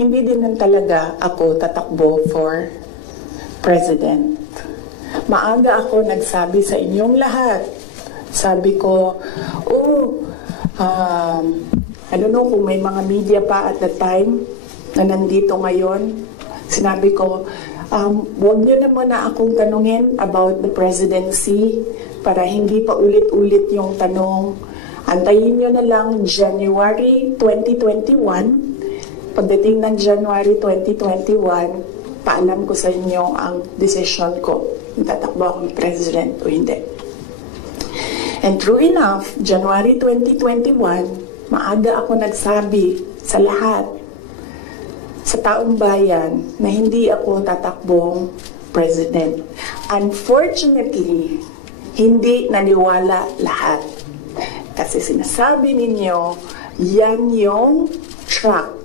hindi din naman talaga ako tatakbo for president. Maaga ako nagsabi sa inyong lahat. Sabi ko, I don't know kung may mga media pa at the time na nandito ngayon. Sinabi ko, huwag niyo na muna akong tanungin about the presidency para hindi pa ulit-ulit yung tanong. Antayin niyo na lang January 2021. Pagdating ng January 2021, paalam ko sa inyo ang decision ko. Tatakbo akong president o hindi. And true enough, January 2021, maaga ako nagsabi sa lahat, sa taong bayan, na hindi ako tatakbong president. Unfortunately, hindi naniwala lahat. Kasi sinasabi ninyo, yan yung track